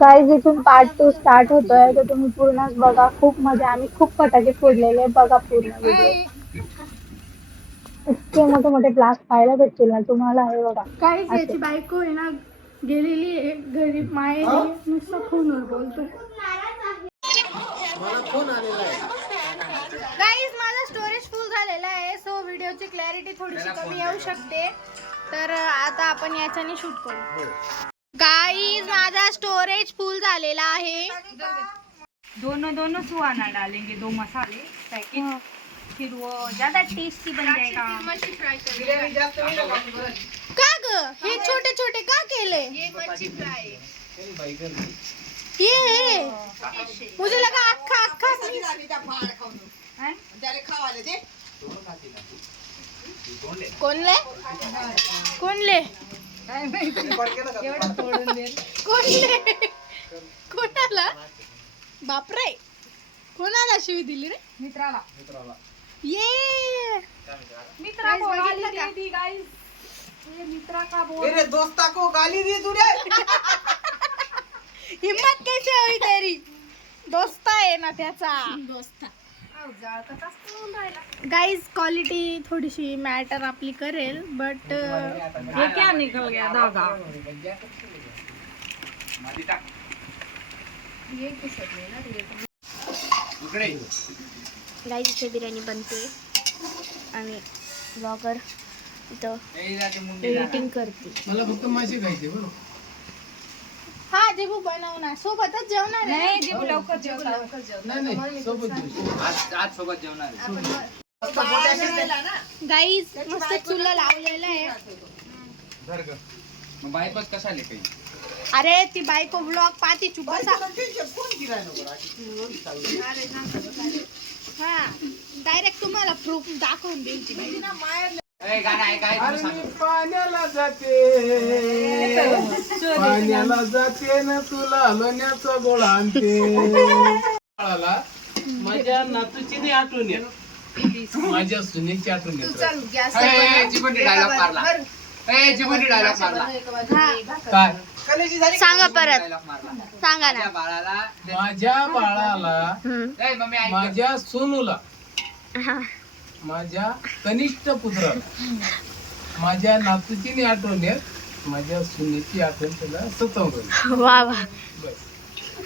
Guys इथून part 2 start होतोय तर तुम्ही पूर्णच बघा. खूप मजा, आम्ही खूप फटाके फोडलेले. बघा पूर्ण व्हिडिओ. इतके मोठे मोठे ब्लास्ट पाहायला भेटतील ना तुम्हाला. हे बघा गाईज असे. याची बायको आहे ना गेलेली आहे घरी माहेरी, नुसतं फोनवर बोलतो. गाईज माझा स्टोरेज फुल झालेला आहे, सो व्हिडिओची क्लॅरिटी थोडीशी कमी येऊ शकते. तर आता आपण याच्याने शूट करू. गाईज माझा स्टोरेज फुल झालेला आहे. दोनों दोनों सुहाना डालेंगे, 2 मसाले पैकेट, फिर वो ज्यादा टेस्टी बन जाएगा। का ग हे छोटे छोटे का केले? ये मच्छी फ्राई ये मुझे लगा अख्खा अख्खा कोणले कोणले कोणले कोणाला? बापरे, कोणाला शिवी दिली रे? मित्राला ये मित्रा को Guys, गाली बघितलं दे दी गाइस, ये मित्रा का बोल। मेरे दोस्ता को गाली दी तूने। हिम्मत कैसे हुई तेरी? दोस्ता आहे ना त्याचा. दोस्ता गाइस क्वालिटी थोडीशी मॅटर आपली करेल, बट ये क्या निकल गया धागा? गाइस इथे बिर्याणी बनते आणि ब्लॉगर इथं एडिटिंग करते. मला फक्त मासे खायचे बरं. हा जेबू बनवणार, सोबतच जेवणार आहे. नहीं जेबू लवकर जेवता. नाही सोबत आज सोबत जेवणार गाइस मस्त चुला लावलेला आहे. मग बायपास कशाले काही अरे ती बायको ब्लॉग पाहती चुप बसा. हा डायरेक्ट तुम्हाला प्रूफ दाखवून देईल ती बाई. गाणं आहे काय अरे मी पाण्याला जाते पाण्याला जाते ना तुला लोण्याचा गोळा आणते. बाळाला माझ्या नातूची आठवण येत, माझ्या सुनेची आठवण येत. जिबंडी डायलॉग मारला, जिबंडी डायलॉग मारला. काय सांगा परत, डायलॉग मारला सांगा माझ्या ना. बाळाला. माझ्या बाळाला, ए मम्मी ऐक. माझ्या सोनूला, माझ्या कनिष्ठ पुत्राला, माझ्या नातूची आठवण येत, माझ्या सुनेची आठवण त्याला सतवलं. वा वा.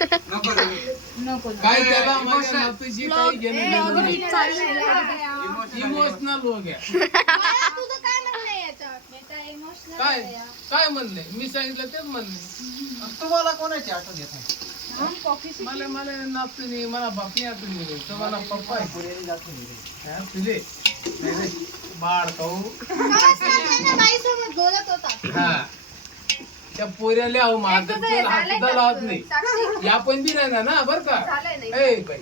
नको नको. काय त्याला माझ्या नातूची काही घेणं देणं इमोशनल हो गया. तुझं काय म्हणणं आहे याच्यावर? काय काय म्हणले मी सांगितलं तेच म्हणले. तुम्हाला कोणाची आठवण येत नाही? मला मला नातूनी मला बापनी आठवण येईल, तर मला पप्पा आहे. हा, तुझे बाळ खाऊ. बाईसोबत बोलत होता. हा त्या पोऱ्याला अहो माझं हात सुद्धा लावत नाही. या पण बी नाही ना बर का. ए बाई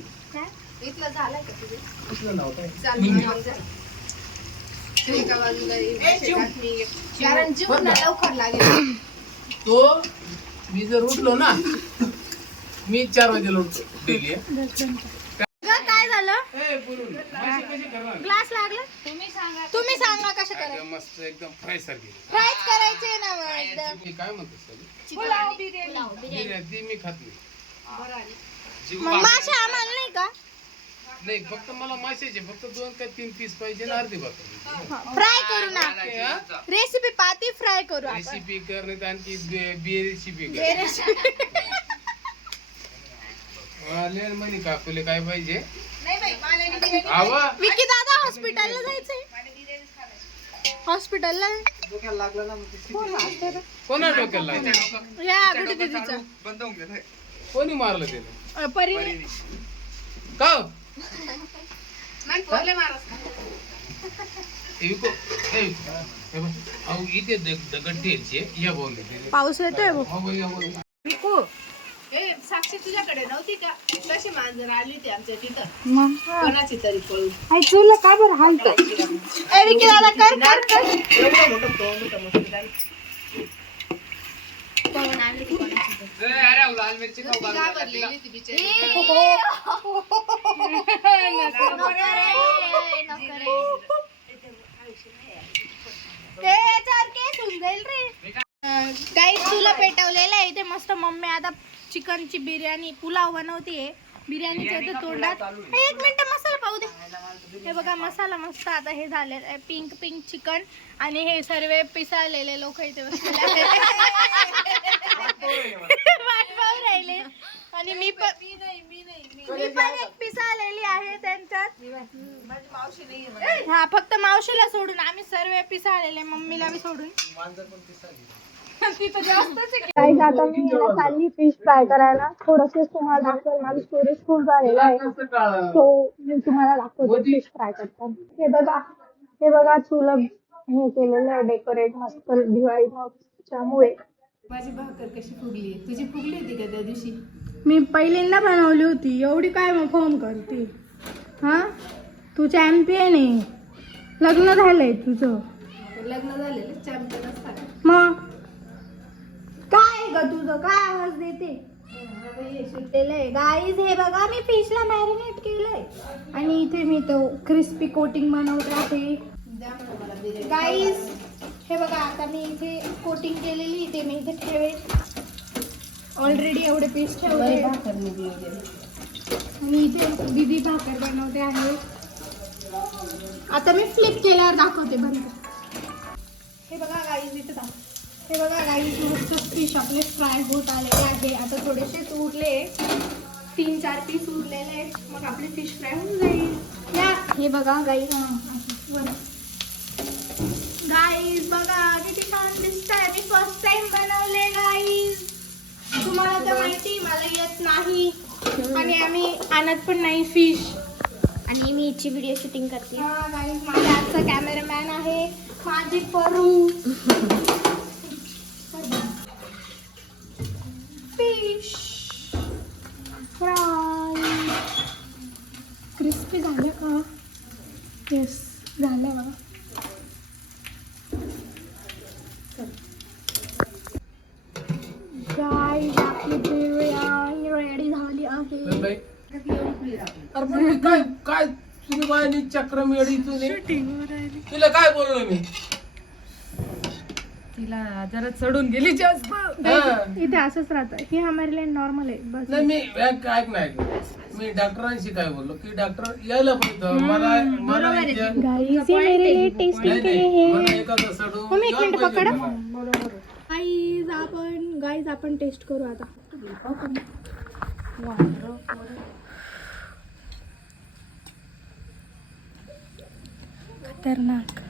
इथलं झालंय का तुझं? इथलं नाव काय? कारण जीवन लवकर लागेल. तो मी जर उठलो ना, मी 4 वाजेला उठतो डेली. काय झालं? ए पुरून माशी कशी करणार? क्लास लागला? तुम्ही सांगा कसं काय करायचं. मस्त एकदम फ्राय सारखी. फ्रायच करायचे ना मग एकदम. मी काय म्हणतो सर, पुलाव बिर्याणी. बिर्याणी ती मी खात नाही. मग मासे आम्हाला नाही का? नाही फक्त मला माशाचे फक्त 2 का 3 पीस पाहिजे ना, अर्धी भाकर. फ्राय करू ना. रेसिपी पाती फ्राय करू आपण. रेसिपी कर नाही तर आणखी बी रेसिपी कर. आले म्हणे काकुले काय पाहिजे. आवा विकी दादा हॉस्पिटलला जायचंय. हॉस्पिटलला कोणा डोक्याला लागलं? या गुडी दीदीचा. बंद होऊन गेलं. कोणी मारलं त्याला? परी का हो? हे विको, हे बघ, अहो इथे दगड ठेवायचे या बोलले. पाऊस येतोय बघ. विकू साक्षी तुझ्याकडे नव्हती का? कशी मांजर आली ती आमच्या तिथं मग कोणाची तरी पळून. आई तुला काय बरं हालत? ए विकी दादा कर कर कर. एवढं मोठं तोंड होतं मस्त काय. पळून आणली ती कोणाची तरी. अरे लाल मिरची खाऊ घालून राहिला तिला. घाबरलेली ती बिचारी. नको रे. ते याच्यावर केस होऊन जाईल रे. काही तुला पेटवलेलं आहे इथे मस्त. मम्मी आता चिकनची बिर्याणी पुलाव बनवतीये. बिर्याणीच्या इथे तोंडात एक मिनिट मसाला पाहू दे. हे बघा मसाला मस्त आता हे झालेलं आहे. पिंक पिंक चिकन आणि हे सर्व पिसाळलेले लोक इथे बसलेले आहेत. वाट पाहू राहिले. आणि मी पण एक पिसाळलेली आहे त्यांच्यात. हा फक्त मावशीला सोडून आम्ही सर्व पिसाळलेले, मम्मीला बी सोडून. काही आता मी याला चालली फिश फ्राय करायला. थोडंसं तुम्हाला दाखवेल, माझं स्टोरेज फुल झालेलं आहे. सो मी तुम्हाला दाखवते फिश फ्राय करताना. हे बघा सुलभ हे केलेलं आहे डेकोरेट मस्त दिवाळीच्यामुळे. माझी भाकर कशी फुगली? तुझी फुगली होती का त्या दिवशी? मी पहिल्यांदा बनवली होती. एवढी काय मग फोन करते? हा तू चॅम्पियन आहे. लग्न झालंय तुझं. लग्न झालेलं चॅम्पियन असतात. मग काय ग तुझं काय आवाज देते? गाईज हे बघा मी फिशला मॅरिनेट केलंय आणि इथे मी तो क्रिस्पी कोटिंग बनवत राहते. गाईज हे बघा आता मी इथे कोटिंग केलेली इथे मी इथे ठेवेल. ऑलरेडी एवढे पीस ठेवले आणि इथे दीदी भाकर बनवते आहे. आता मी फ्लिप केल्यावर दाखवते. बंद. हे बघा गाईज इथे दाखव. हे बघा गाईज मस्त फिश आपले फ्राय होत आलेले आहे. आता थोडेसेच उरले, 3-4 पीस उरलेले आहेत. मग आपले फिश फ्राय होऊन जाईल. या हे बघा गाईज. गाईज बघा किती छान दिसत आहे. मी फर्स्ट टाइम बनवले गाईज. तुम्हाला तर माहिती मला येत नाही आणि आम्ही आणत पण नाही फिश. आणि मी हिची व्हिडिओ शूटिंग करते. हा गाईज माझा आजचा कॅमेरामॅन आहे माझी परू. फिश फ्राय क्रिस्पी झाले का? येस झालं बघा. गाईज आपली बिर्याणी रेडी झाली आहे. अरे पण मी काय तुम्ही बायनी चक्र मिळी तुला काय बोललो मी? तिला जरा चढून गेली जास्त. इथे असंच राहतं की हमारे लिए नॉर्मल आहे बस. नाही मी ऐक नाही, मी डॉक्टरांशी काय बोललो की डॉक्टर यायला पाहिजे. मला गाईज ये मेरे लिए टेस्टिंग के लिए है. मला एखादं सडू मम्मी एक मिनिट पकडा. गाईज आपण टेस्ट करू आता. खतरनाक.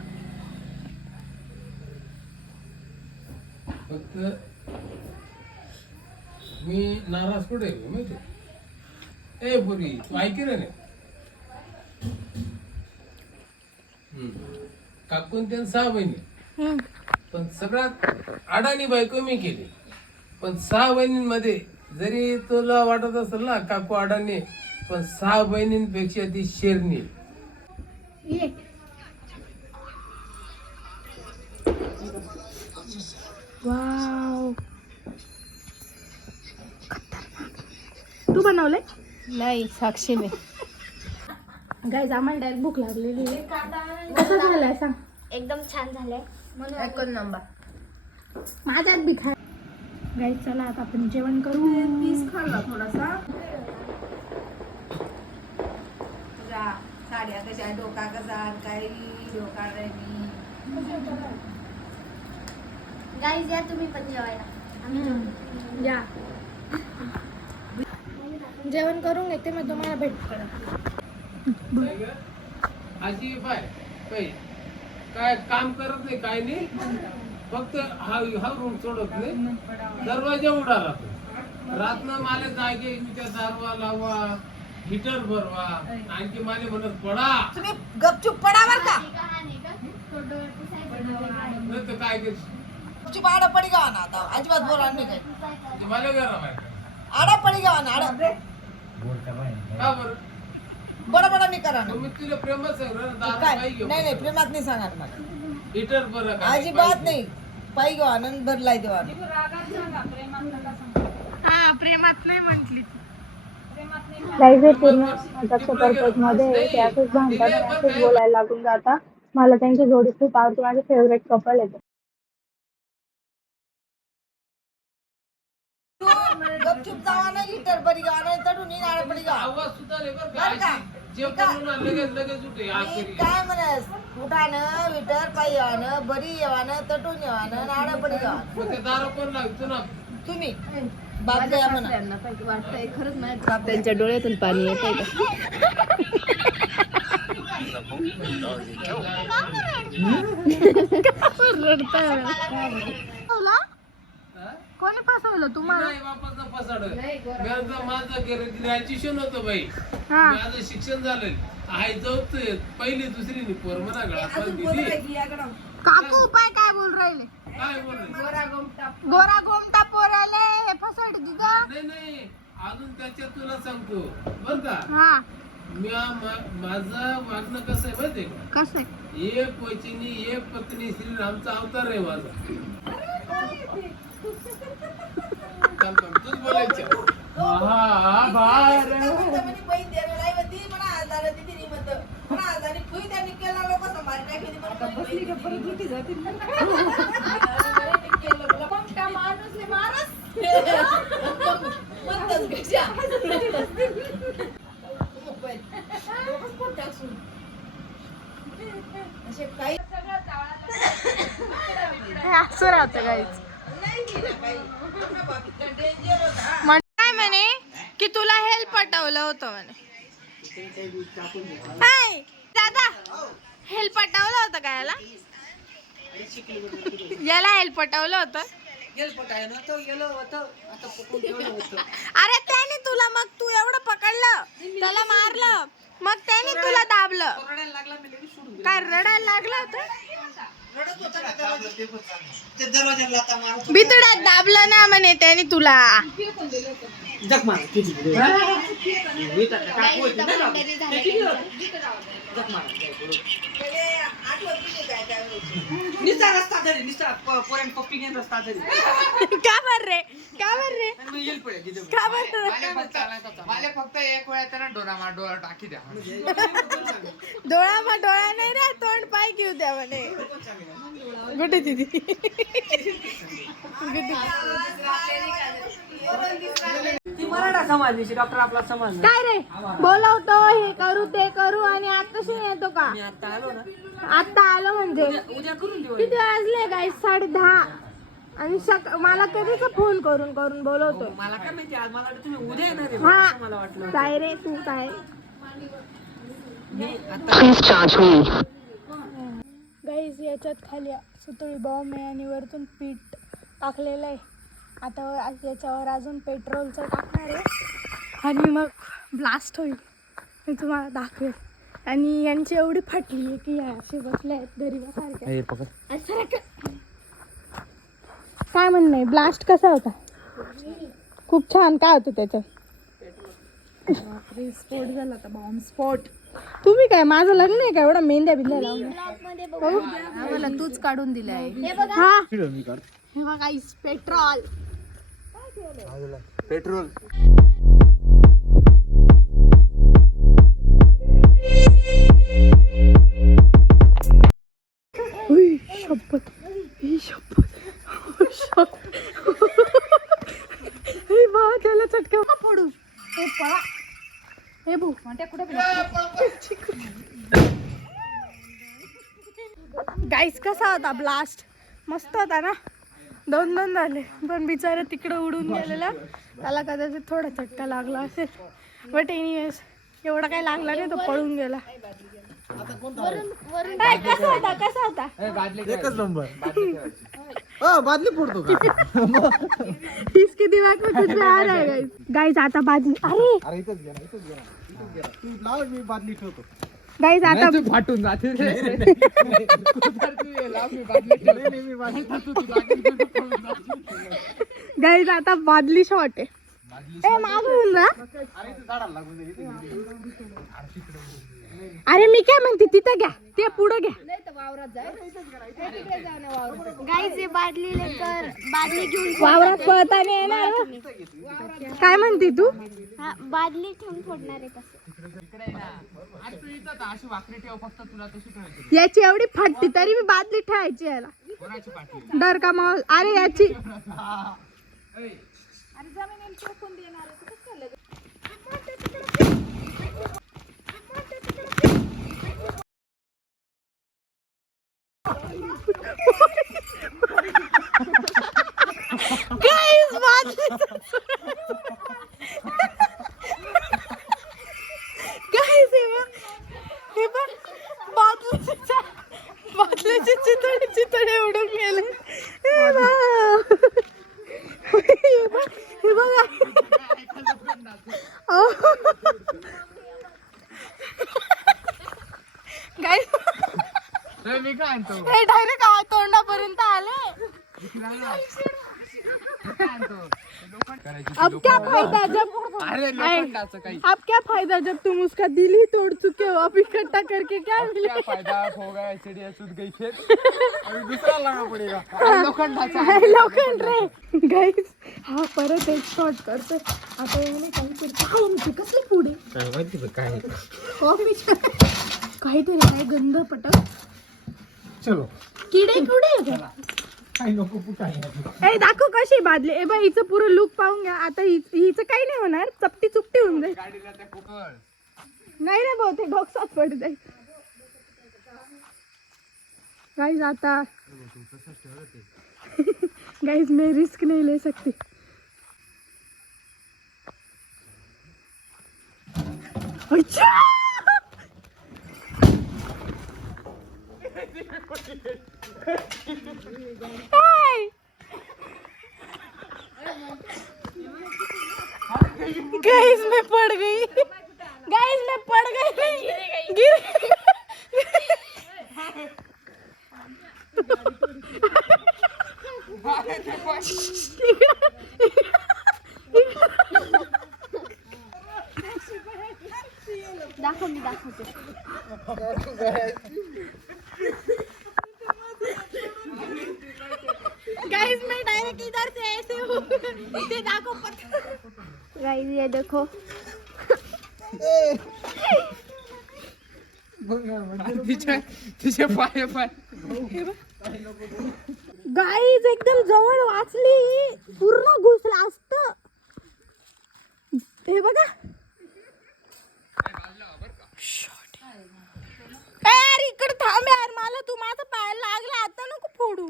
फक्त मी नाराज कुठे आहे माहिती? ए पुरी तू ऐक रे. काकून त्यांनी 6 बहिणी, पण सगळ्यात अडाणी बायको मी केली. पण 6 बहिणींमध्ये जरी तुला वाटत असेल ना काकू अडाणी, पण 6 बहिणींपेक्षा ती शेरणी. ये वाव तू बनवले? नाही, साक्षीने. गाईज आम्हाला डायरेक्ट भूक लागलेली आहे. कसं झालंय सांग? एकदम छान झालंय म्हणून 1 नंबर. माझ्यात बी खा. गाईज चला आता आपण जेवण करू. पीस खाल्ला थोडासा. तुझ्या साड्या कशा, डोका कसा, काही डोका नाही. गाईज या तुम्ही पण जेवायला. या जेवण करून घेते मग तुम्हाला भेटते. अशी काय काम करत नाही, काय नाही, फक्त हा रूम सोडत नाही. दरवाजा उडा राहतो. रातना माले जागे त्या दारवा लावा, हिटर भरवा, आणखी माले म्हणत पडा. तुम्ही गपचूप पडावर का? नाही तर काय करशील? गपचूप आडा पडी गावा ना आता. अजिबात बोला नाही काय. म्हणजे मला घरा माहिती आडा पडी गावा ना आडा. का बरं? बडा बडा नाही करा ना. तुम्ही तिला प्रेमात सांगितलं ना, दारू काय पायी घेऊ. नाही नाही, प्रेमात नाही सांगणार मला. हिटर बरं का? अजिबात नाही. पायी घेऊ आनंद भरलाय देवा. हा प्रेमात नाही म्हटली. गाईज हे पूर्ण माझ्या पर्पज मध्ये आहे. ते असंच भांडतात आणि असंच बोलायला लागून जातात. मला त्यांची जोडी खूप आवडते. माझे फेवरेट कपल आहे. चुप जावा ना लिटर बरी गावा नाही तडून नाळ पडी गावा आवाज सुद्धा रे बरं बरं का का? अशी जे बोलू ना लगेच उठे मी काय म्हणस उठानं विटर पायी येवानं बरी येवानं तटून येवानं नाळ पडी गावा मग ते दारू कोण लागतो ना तुम्ही बाप द्या म्हणा त्यांच्या डोळ्यातून पाणी येत कोणी फसवलं तुम्हाला? नाही बापाचा फसाड माझं ग्रॅज्युएशन होतं बाई हा. माझं शिक्षण झालं आहे जाऊच पहिली दुसरी पोर म्हणा गळा काकू उपाय काय बोल राहिले? काय बोल गोरा गोमटा पोराले हे फसवड तुझा? नाही अजून त्याच्यात तुला सांगतो बर का हा माझं वागणं कसं आहे माहितीये का कसं? एक वचनी एक पत्नी श्रीरामचा अवतार आहे माझा तूच बोलायचं हा बार बहीण द्यायला नाही होती म्हणा आजारा दिदी नाही म्हणतं म्हणा आजारी फुई त्यांनी केला लोक समाज टाकली म्हणा बसली का परत उठी जाते कोणता माणूस आहे मारस म्हणतच कशा असे काही असं राहतं काहीच. काय म्हणे की तुला हेल्प पटवलं होतं म्हणे. हाय दादा हेल्प पटवलं होतं का याला? याला हेल्प पटवलं होतं? अरे त्याने तुला मग तू एवढं पकडलं त्याला मारलं मग त्याने तुला दाबलं काय रडायला लागलं होतं? बितड्यात दाबलं ना म्हणे त्याने तुला. का बर रे मला फक्त एक वेळा त्यांना डोळा टाकी द्या डोळा मग डोळा नाही रे तोंड पाय घेऊ द्या म्हणे. कुठे दिदी मराठा समाज डॉक्टर आपला समाज काय रे बोलवतो हे करू ते करू आणि आताशी येतो का? आता आलो ना आता आलो म्हणजे उद्या करून देऊ किती वाजले काय 10:30 आणि मला कधीच फोन करून करून बोलवतो. मला काय माहिती आज मला वाटलं तुम्ही उद्या येणार आहे हा मला वाटलं काय रे तू काय मी आता गाईज याच्यात खाली सुतळी बॉम्ब आहे आणि वरतून पीठ टाकलेलं आहे. आता याच्यावर अजून पेट्रोलचं टाकणार आहे आणि मग ब्लास्ट होईल. मी तुम्हाला दाखवेल. आणि यांची एवढी फाटली आहे की असे बसले आहेत गरीबासारख्या. काय म्हणणं आहे ब्लास्ट कसा होता? खूप छान. काय होतं त्याच्यात? स्फोट झाला होता बॉम्ब स्फोट. तुम्ही काय माझं लग्न आहे का एवढा मेंद्या बिंद्या लावून? आम्हाला तूच काढून दिलं आहे हा हे बघा पेट्रोल शपथ ही शपथ हे बा त्याला चटका फोडू. हे पळा हे भू गाईस कसा होता ब्लास्ट? मस्त होता ना. 2 झाले पण बिचारा तिकडं उडून गेलेला. त्याला कदाचित थोडा चटका लागला असेल बट एनिवेज एवढा काही लागला नाही. तो पळून गेला. काय कसा होता? एकच नंबर बादली फोडतो का? इसके दिमाग में कुछ आ रहा है गाइस. आता बादली अरे इथंच घ्या तू लाव मी बादली ठेवतो. गाइस आता फाटून जाते गाइस आता बादली शॉट आहे. ए मागून ना. अरे मी काय म्हणते तिथं घ्या ते पुढे घ्या. गाईज बादली लेकर बादली घेऊन वावरात पळताना येणार. काय म्हणते तू? बादली ठेवून फोडणार आहे कसं? अशी वाकडी ठेव फक्त तुला तशी ठेवायची. याची एवढी फाटती तरी मी बादली ठेवायची याला. डर का मावस. अरे याची अरे जमिनीला टोकून देणार आहे, तर कसं चाललं? गाईज गाईज हे बघ बादलीचे चितळे उडून गेले. हे बघा गाईज मी काय आणतो हे डायरेक्ट तोंडापर्यंत आले. अब क्या फायदा जब अरे लोखंडाचं काही अब क्या फायदा जब तुम उसका दिल ही तोड़ चुके हो, अब इकट्ठा करके क्या क्या मिलेगा? फायदा हो गया चिड़िया सुध गई खेत अभी दूसरा लाना पड़ेगा लोखंडाचा लोखंड रे. गाईज हा परत एक शॉट करतोय. आता याने काहीतरी काय आमची कसली पुढे काय कॉफी काहीतरी काय गंध पटक चलो किडे पुढे काही नको पुढे ए दाखव कशी बादली. ए बाई हिचं पुरं लुक पाहून घ्या. आता हिचं काही नाही होणार, चपटी चुपटी होऊन जाईल. गाडीला त्या कुकर नाही रे भाऊ, ते डॉक्सात पड जाईल. गाइस आता गाइस मैं रिस्क नहीं ले सकती. अच्छा गाइस मैं पड़ गई. गाइस मैं पड़ गई. गिर दाखव मी दाखवते. गाइस मैं डायरेक्ट इधर से ऐसे हूँ. ये देखो गाइस, ये देखो तिचे पाय पाय गाइस एकदम जवळ वाचली. पूर्ण घुसला असत. हे बघा यार, इकडे थांब यार. मला तू माझा पाय लागला, आता नको फोडू.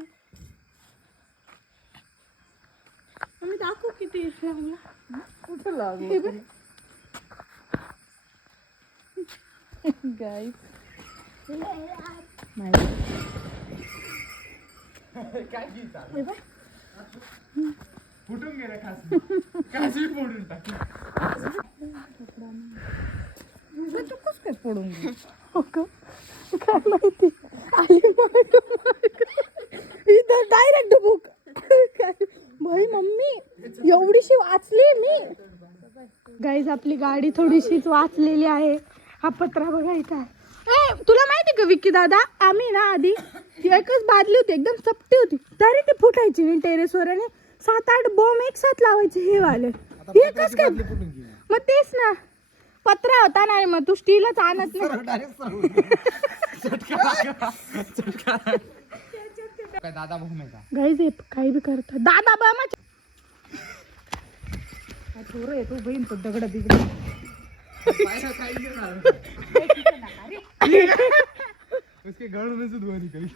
मी दाखव किती कुठं लागू गाइस. फुटून गेला खासी खासी फोडून टाकली. तू कसं काय पडून गेली? काय माहिती आली इथं डायरेक्ट बुक. भाई मम्मी एवढीशी वाचली मी. गाईज आपली गाडी थोडीशीच वाचलेली आहे. हा पत्रा बघायचा. ए तुला माहिती का विक्की दादा, आम्ही ना आधी एकच बादली होती, एकदम चपटी होती, तरी ती फुटायची नाही टेरेसवर. आणि 7-8 बॉम्ब एक साथ लावायचे हे वाले. हे कस काय? मग तेच ना, पत्रा होता ना. मग तू स्टीलच आणत नाही. काय दादा भाऊ नाही का गाईज हे काही बी करतात. दादा बामाच्या थोडं आहे तू बहीण तो दगड बिगड उसके गड़ में से धुआं निकली.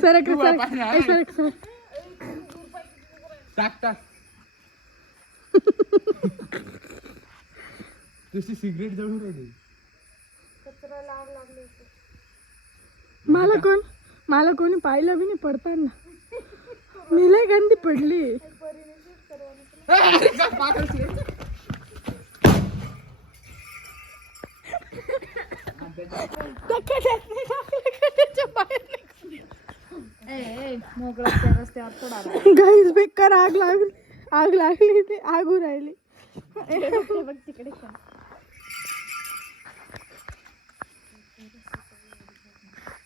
सरक सरक सरक. टाक टाक तुझी सिगरेट जळून राहिली. मला कोणी पाहिलं बी नाही पडताना. मी लय गंदी पडली. गाईज बेकार आग लागली ते आगू राहिली. बघ तिकडे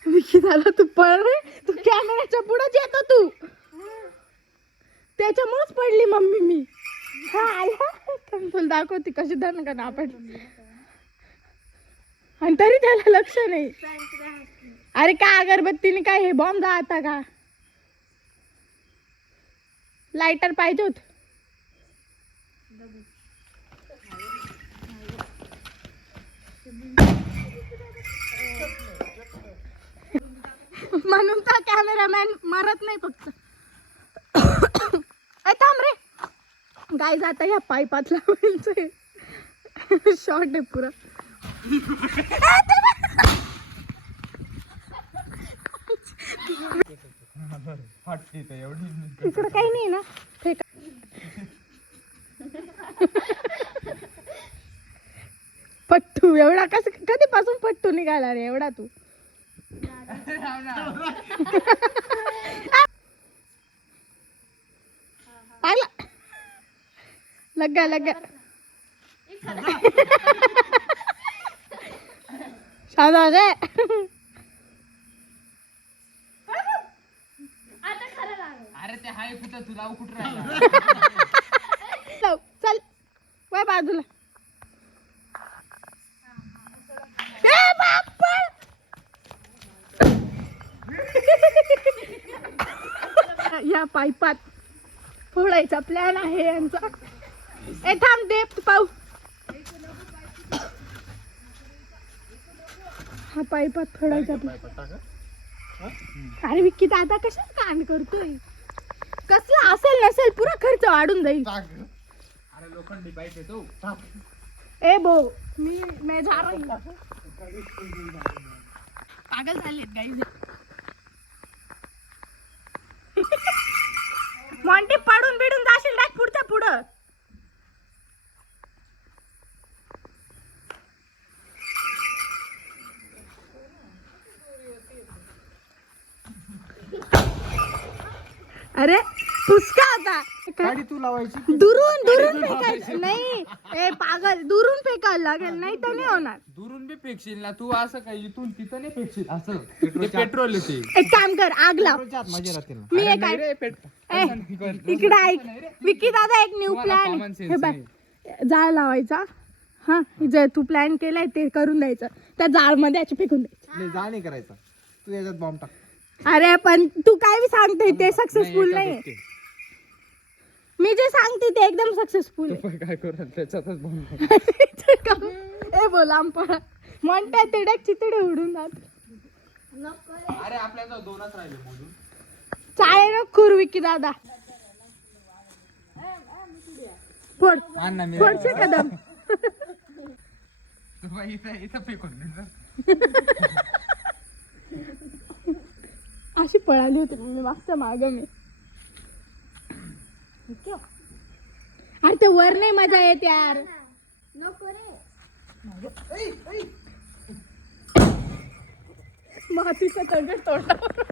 विकी झाला. तू पळ रे, तू कॅमेऱ्याच्या पुढेच येतो तू. त्याच्यामुळेच पडली मम्मी मी. हा आला तुला दाखवते कशी धन का ना आपण. आणि तरी त्याला लक्ष नाही. अरे काय अगरबत्तीने काय हे बॉम्ब आता का? लायटर पाहिजे होत. म्हणून तर कॅमेरामॅन मरत नाही फक्त. थांब रे गाईज, आता या पाईपात लावायचं शॉर्ट आहे पुरा. इकडं काही नाही ना फेका. पट्टू एवढा कधीपासून पट्टू निघाला रे एवढा तू? लग्गा लग्गा शादा रे. अरे ते हाय कुठं तुला कुठं राहिला? चल वय बाजूला. या पाईपात फोडायचा प्लॅन आहे यांचा. ए थांब दे पाऊ. हा पाईपात फोडायचा प्लॅन. अरे विक्की दादा कशात कांड करतोय? कसला असेल नसेल पुरा खर्च वाढून जाईल. अरे लोखंडी पाहिजे तो. ए बो मैं जा रही हूं. पागल झालेत गाईज. मॉन्टी पडून बिडून जाशील डाक पुढच्या पुढं. अरे फुसका होता. गाडी तू लावायची. दुरून फेकायचं नाही. ए पागल, दुरून फेकायला लागेल नाही तर नाही होणार. दुरून बी फेकशील ना तू, असं काही इथून तिथं नाही फेकशील. असं ते पेट्रोल येते. एक काम कर, आग लाव. माझ्या राहतील ना. मी एक इकडे ऐक विक्की दादा, एक न्यू प्लॅन. हे बघ, जाळ लावायचा. हा जे तू प्लॅन केलाय ते करून द्यायचं. त्या जाळ मध्ये याची फेकून द्यायचं. नाही जा नाही करायचा. तू याच्यात बॉम्ब टाक. अरे पण तू काय सांगते ते सक्सेसफुल नाही. मी जे सांगते ते एकदम सक्सेसफुल आहे. काय करू त्याच्यातच बॉम्ब. ए बोल आंपा म्हणतात तिडक चितडे उडून जात. अरे आपल्याजवळ दोनच राहिले मोजून. चाळे न खुर विकी दादा. फोड फोडचे कदम. इथं फेकून अशी पळाली होती मी मागच्या माग. मी अरे ते वर नाही मजा येत यार. मातीचा दगड तोंडावर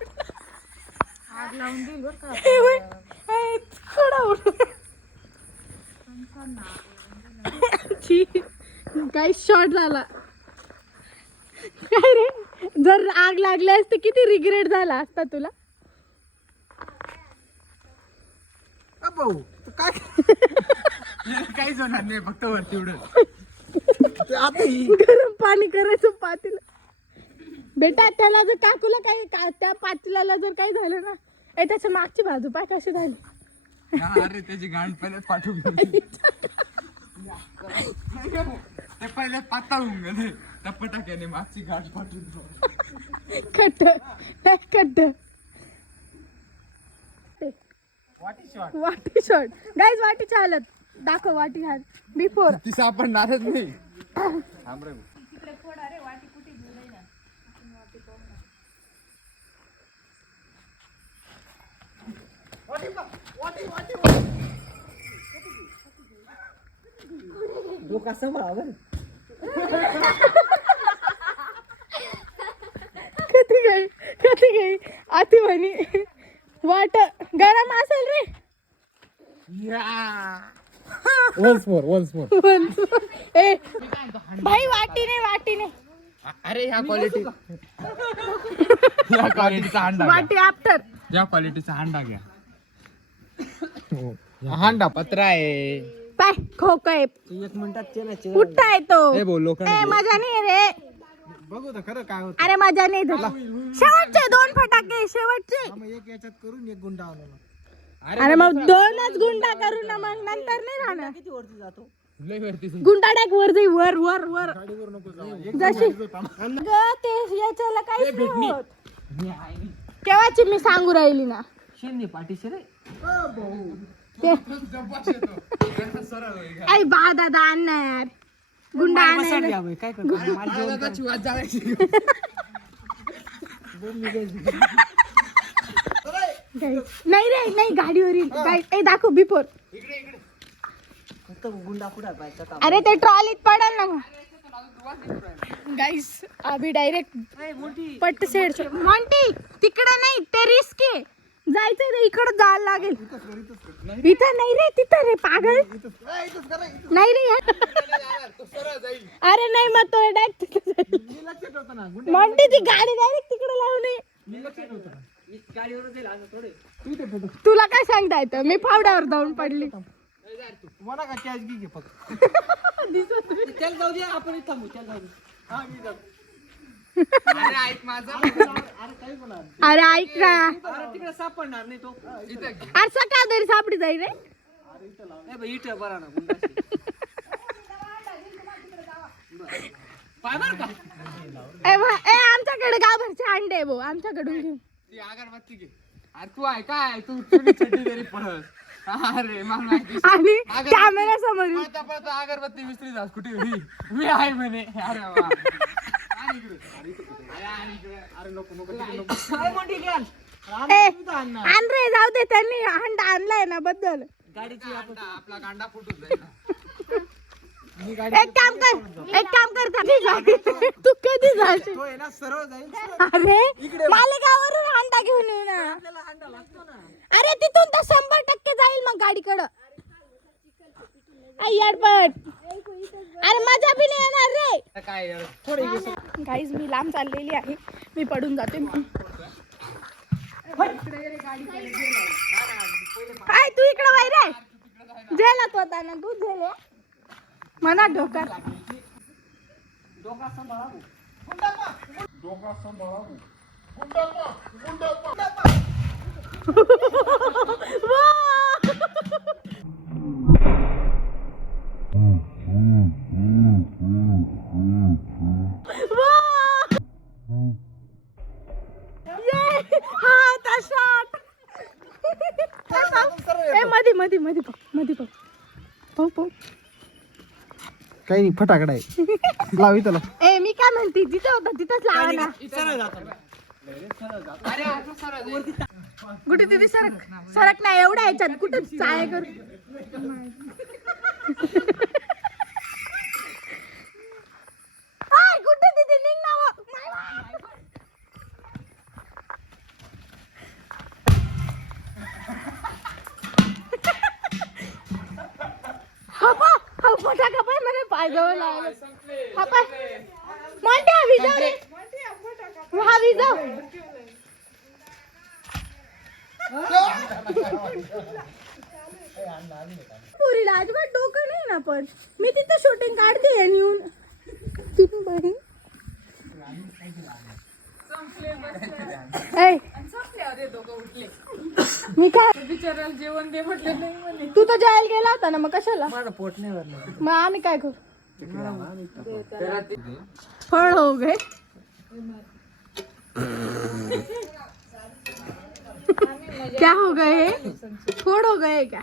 आग लावून दिल बर का. काही शॉर्ट झाला काय रे. जर आग लागली असते किती रिग्रेट झाला असता तुला. भाऊ तू काय काहीच होणार नाही, फक्त वरती उडत. गरम पाणी करायचं पातीला. बेटा त्याला जर काकूला काही त्या पातीला जर काही झालं ना, ए त्याच्या मागची बाजू पाय कशी झाली. अरे त्याची गांड पहिलेच पाठवून ते पहिले पाता होऊन गेले त्या पटाक्याने मागची गाठ पाठवून. कट्ट कट्ट वाटी शॉट गाईज. वाटीच्या हालत दाखव. वाटी हाल बिफोर. ती सापडणारच नाही. थांब रे. कधी गई आती म्हणी वाट गरम असेल रे. Once more. ए भाई वाटीने अरे ह्या क्वालिटीचा अंडा वाटी आफ्टर. या क्वालिटीचा अंडा घ्या. हांडा पत्रा आहे. पाय खोक आहे. एक मिनिटात कुठं आहे तो? ए बोल लोखंड ए मजा नाही रे. बघू तर खरं काय होतं. अरे मजा नाही धरला. शेवटचे 2 फटाके शेवटचे. हा, मग एक याच्यात करून एक गुंडा आणू ना. अरे मग 2च गुंडा करू ना, मग नंतर नाही राहणार. किती वरती जातो गुंडा टाक वर जाई, वर वर वर गाडीवर नको जाऊ. जशी ग ते याच्याला काहीच नाही होत. केव्हाची मी सांगू राहिली ना शिंदे पाठीशी रे ते आई बा दादा अण्णा यार गुंडा आणायला काय करतो नाही रे नाही गाडीवर येईल. ए दाखव बिफोर. गुंडा कुठं पाहिजे अरे ते ट्रॉलीत पडल ना मग. गाईस अभि डायरेक्ट पट्ट सेड मॉन्टी तिकडे नाही ते रिस्क आहे. जायचंय तर इकडं जायला लागेल. इथं नाही रे तिथं रे पागल नाही रे यार. अरे नाही मग तो डायरेक्ट मॉन्टी ती गाडी डायरेक्ट तिकडे लावू नये. तुला काय सांगता येतं मी फावड्यावर जाऊन पडली. मला का कॅश घे फक्त. त्याला जाऊ दे आपण इथं थांबू त्याला जाऊ दे अरे ऐक माझा अरे ऐक ना अरे तिकडे सापडणार नाही तो अरे सकाळ तरी सापडी जाईल रे. इथं बरा ना गुंडाशी ए आमच्याकडे गाभरचे अंडे आहे भाऊ आमच्याकडून घेऊन. ती अगरबत्ती घे. अरे तू आहे काय तू तुझी चड्डी तरी पडत. अरे मला माहिती आणि कॅमेरा समोर पळता पळता अगरबत्ती विसरी जा कुठे मी आहे म्हणे. अरे वा आणि इकडे. अरे इकडे. अरे नको नको तिकडे नको. आण रे जाऊ दे त्यांनी अंडा आणलाय ना बद्दल. आपला गांडा फुटून जाईल. एक काम कर तू कधी जाशील. तो आहे ना सरळ जाईल. अरे मालेगाववरून अंडा घेऊन येऊ ना. अरे तिथून तर 100% जाईल मग गाडीकडं. यारपट अरे मजा बी नाही येणार रे. काय गाईज मी लांब चाललेली आहे मी पडून जाते. काय तू इकडे बाहेर आहे जेलात होता ना तू जेल म्हणा डोक्यात. मध्ये काही नाही फटाकडा आहे. लावी त्याला. ए मी काय म्हणते जिथं होता तिथंच लावा ना. कुठे तिथे सरक नाही एवढ्या ह्याच्यात कुठे चाय करू. कुठे तिथे निघ ना. फटाका पाय मला पाय जवळ लागला. हा पाय मोठ्या विजाव रे. हा विजाव पुरीला अजिबात डोकं नाही ना. पण मी तिथे शूटिंग काढते येऊन. मी काय जेवण दे म्हटलं नाही म्हणे. तू तर जायला गेला होता ना मग कशाला. माझं पोट नाही भरलं मग आम्ही काय करू. फळ हो गए. क्या हो गए फोड़ हो गए क्या.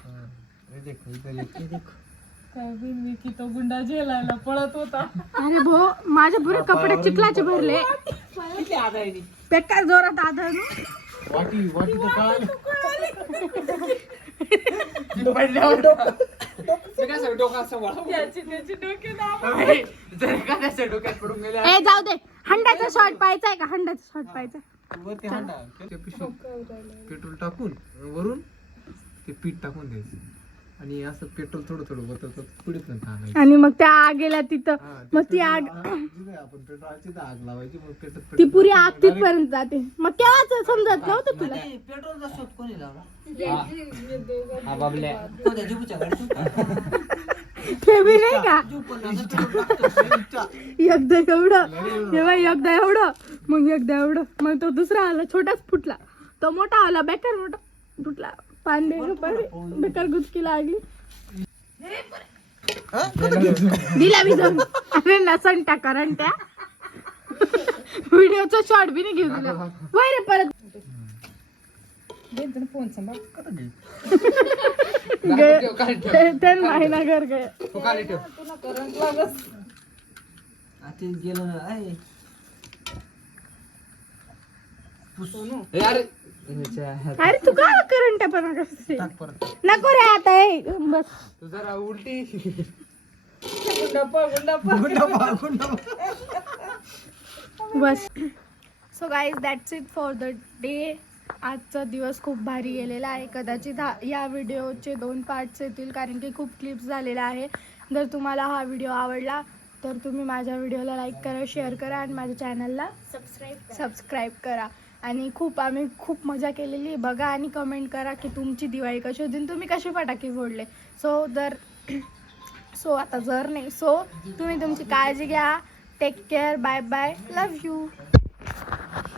तो गुंडा जेलायला पळत होता. अरे भो माझे पुरे कपडे चिखलाचे भरले. बेकार जोरात आदळून वाटी तर कळाली. डोक्यात पडून गेल्या. ए जाऊ दे. हंड्याचा शॉट पाहायचा आहे का. हंड्याचा शॉट पाहायचा. वरती हांडा त्या पिशवीत पेट्रोल टाकून वरून ते पीठ टाकून द्यायचं आणि असं पेट्रोल थोडं थोडं होतं पुढे पण टाकायचं. आणि मग त्या आगेला तिथं मग ती आग आपण पेट्रोलची आग लावायची मग पेट्रोल ती पुरी आग तिथपर्यंत जाते. मग केव्हाच समजत नव्हतं तुला. पेट्रोलचा शोध कोणी लावला हा बाबल्या. तो त्या जिबूच्या गाडीत ते बी नाही का एकदा एवढं तेव्हा एकदा एवढं मग एकदा एवढं मग तो दुसरा आला छोटाच फुटला तो मोठा आला बेकार मोठा फुटला पांडे बेकार गुचकी लागली दिला मी जाऊन अरे नसन टाका त्या व्हिडिओचा शॉर्ट बी नाही घेऊ दिला वय रे परत फोन सांभाळ ते महिना घर गए अरे तू का करंट पण नको रे आता हे बस तू जरा उलटी बस so guys that's it for the day आजचा दिवस खूप भारी गेलेला आहे कदाचित या व्हिडिओचे 2 पार्ट्स येतील कारण की खूप क्लिप्स झालेला आहे जर तुम्हाला हा व्हिडिओ आवडला तर तुम्ही माझ्या व्हिडिओला लाईक करा शेअर करा आणि माझ्या चॅनलला सबस्क्राईब करा आणि आम्ही खूप मजा केलेली आहे बघा आणि कमेंट करा की तुमची दिवाळी कशी होती तुम्ही कसे फटाके फोडले सो तुम्ही तुमची काळजी घ्या take care bye bye love you